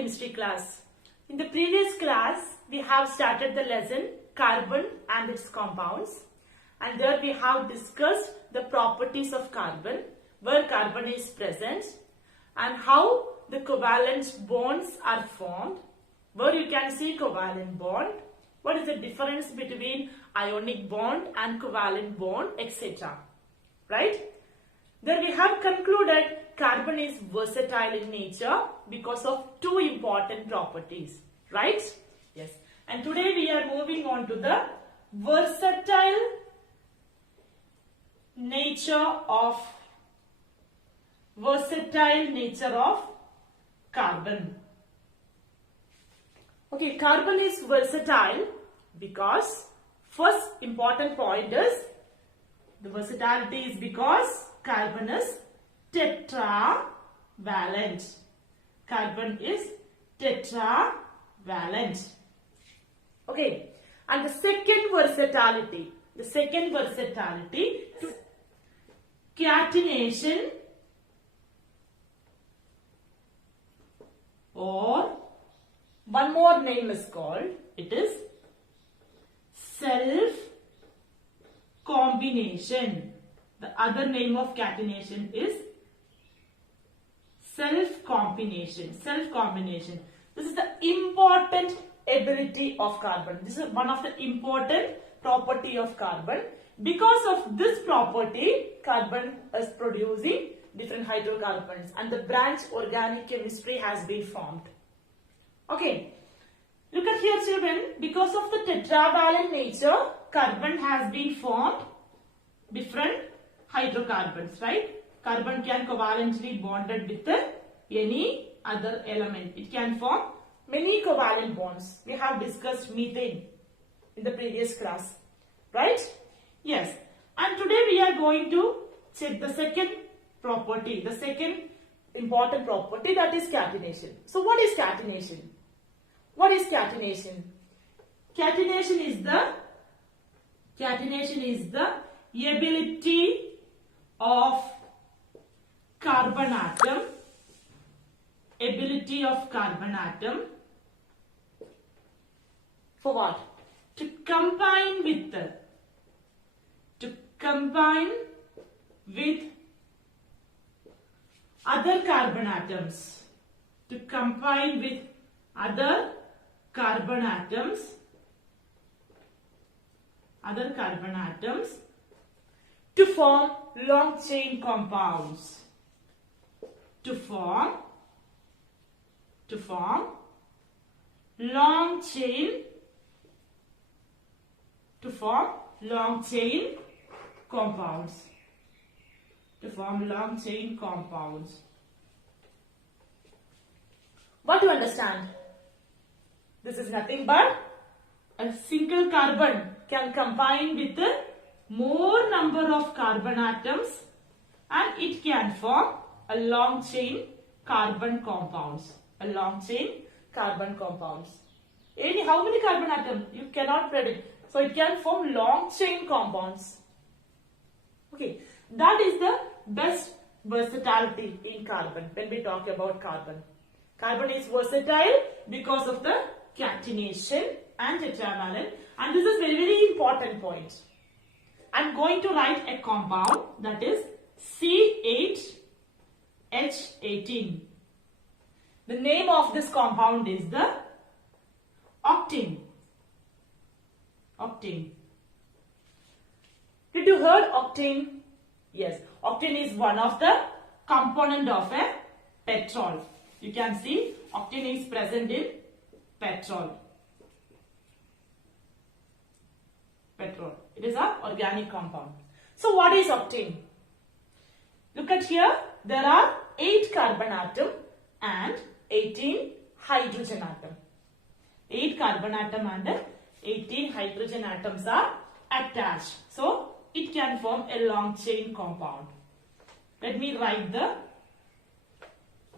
chemistry class. In the previous class, we have started the lesson carbon and its compounds, and there we have discussed the properties of carbon, where carbon is present, and how the covalent bonds are formed, where you can see covalent bond, what is the difference between ionic bond and covalent bond, etc. Right? Then we have concluded carbon is versatile in nature because of two important properties. Right? Yes. And today we are moving on to the versatile nature of carbon. Okay, carbon is versatile because first important point is the versatility is because carbon is tetravalent. Carbon is tetravalent. Okay, and the second versatility catenation or one more name is called, it is self-combination. The other name of catenation is self-combination. This is the important ability of carbon. This is one of the important property of carbon. Because of this property, carbon is producing different hydrocarbons and the branch organic chemistry has been formed. Okay, look at here children, because of the tetravalent nature, carbon has been formed different hydrocarbons, right? Carbon can covalently bonded with any other element. It can form many covalent bonds. We have discussed methane in the previous class, right? Yes, and today we are going to check the second property, the second important property, that is catenation. So what is catenation? What is catenation? Catenation is the ability of carbon atom for what? To combine with other carbon atoms. To combine with other carbon atoms to form long chain compounds. To form long chain compounds. What do you understand? This is nothing but a single carbon can combine with more number of carbon atoms and it can form a long chain carbon compounds. How many carbon atoms? You cannot predict. So it can form long chain compounds. Okay, that is the best versatility in carbon when we talk about carbon. Carbon is versatile because of the catenation and tetravalent, and this is very, very important point. I am going to write a compound, that is C8H18. The name of this compound is the octane. Did you heard octane? Yes, octane is one of the component of a petrol. You can see octane is present in petrol. It is an organic compound. So what is octane? Look at here. There are 8 carbon atom and 18 hydrogen atom. 8 carbon atom and 18 hydrogen atoms are attached. So it can form a long chain compound. Let me write the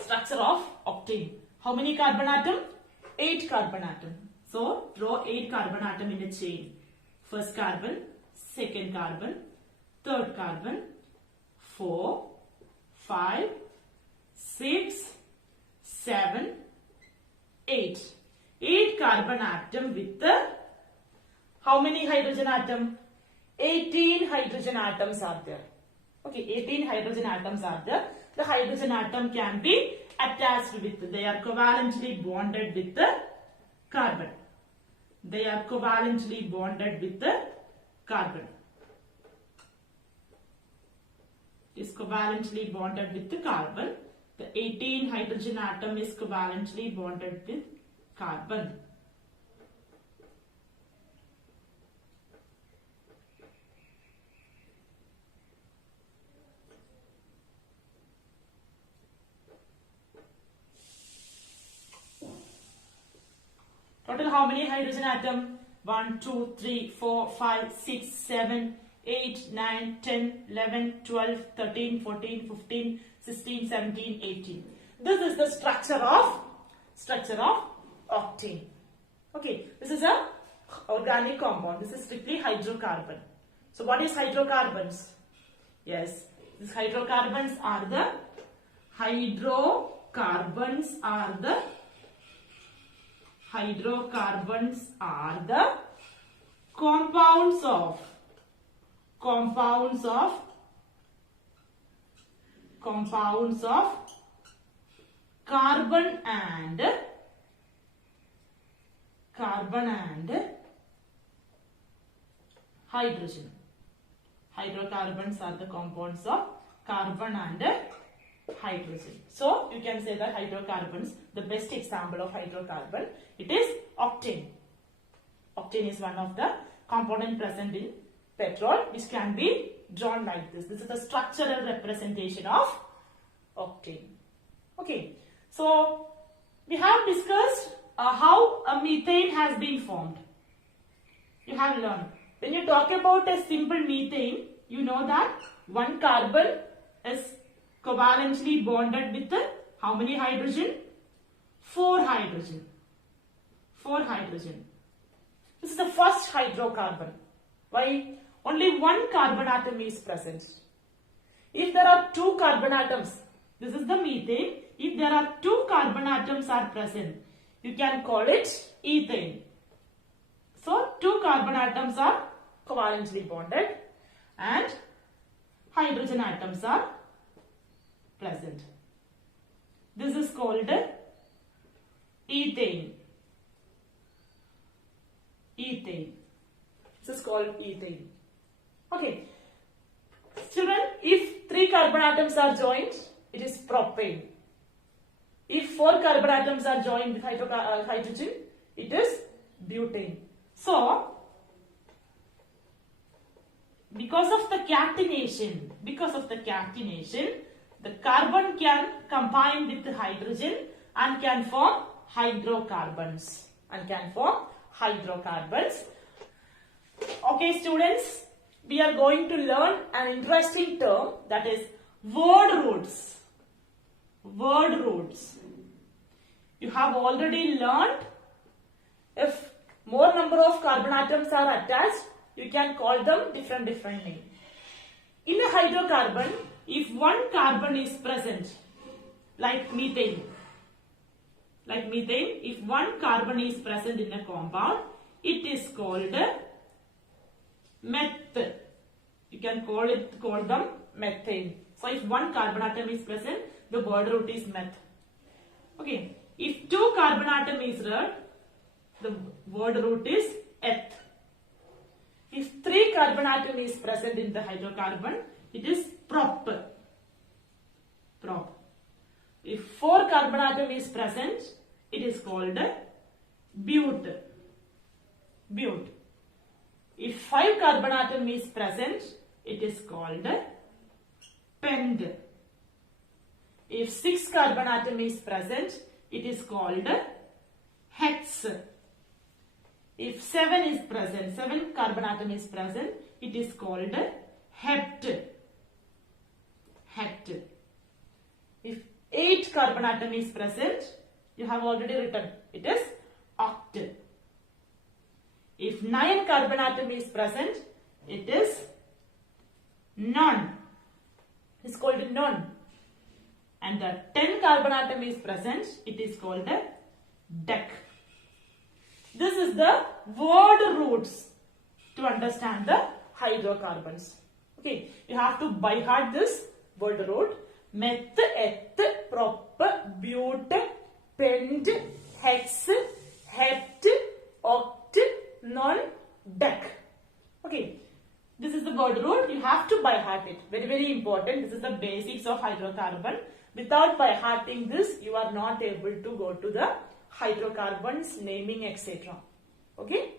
structure of octane. How many carbon atom? 8 carbon atom. So draw 8 carbon atom in a chain. First carbon, second carbon, third carbon, 4, 5, 6, 7, 8. 8 carbon atom with how many hydrogen atom? 18 hydrogen atoms are there. Okay, 18 hydrogen atoms are there. The hydrogen atom can be attached with, they are covalently bonded with the carbon. They are covalently bonded with the carbon. Is covalently bonded with the carbon. The 18 hydrogen atom is covalently bonded with carbon. Total how many hydrogen atom? 1, 2, 3, 4, 5, 6, 7, 8, 9, 10, 11, 12, 13, 14, 15, 16, 17, 18. This is the structure of octane. Okay, this is a organic compound. This is strictly hydrocarbon. So what is hydrocarbons? Yes, these hydrocarbons are the compounds of carbon and hydrogen. Hydrocarbons are the compounds of carbon and hydrogen. So you can say that hydrocarbons, the best example of hydrocarbon, it is octane. Octane is one of the component present in petrol, which can be drawn like this. This is the structural representation of octane. Okay, so we have discussed how a methane has been formed. You have learned. When you talk about a simple methane, you know that one carbon is covalently bonded with how many hydrogen? 4 hydrogen. 4 hydrogen. This is the first hydrocarbon. Why? Only one carbon atom is present. If there are 2 carbon atoms, this is the methane. If there are 2 carbon atoms are present, you can call it ethane. So 2 carbon atoms are covalently bonded and hydrogen atoms are present. This is called ethane. Ethane. This is called ethane. Okay. Children, if 3 carbon atoms are joined, it is propane. If 4 carbon atoms are joined with hydrogen, it is butane. So, because of the catenation, the carbon can combine with the hydrogen and can form hydrocarbons. Okay, students, we are going to learn an interesting term, that is word roots. Word roots. You have already learned if more number of carbon atoms are attached, you can call them different names. In a hydrocarbon, if one carbon is present, like methane, if one carbon is present in a compound, it is called meth. You can call them methane. So if one carbon atom is present, the word root is meth. Okay. If 2 carbon atom is there, the word root is eth. If 3 carbon atom is present in the hydrocarbon, it is prop. If 4 carbon atom is present, it is called but. If 5 carbon atom is present, it is called pend. If 6 carbon atom is present, it is called hex. If 7 carbon atom is present, it is called hept. If 8 carbon atom is present, you have already written, it is oct. If 9 carbon atom is present, it is non. It's called non. And the 10 carbon atom is present, it is called dec. This is the word roots to understand the hydrocarbons. Okay, you have to by heart this word root. Meth, eth, prop, but, pent, hex, hept, oct, non, dec. Okay, this is the word root. You have to by heart it. Very, very important. This is the basics of hydrocarbon. Without by hearting this, you are not able to go to the hydrocarbons, naming, etc. Okay.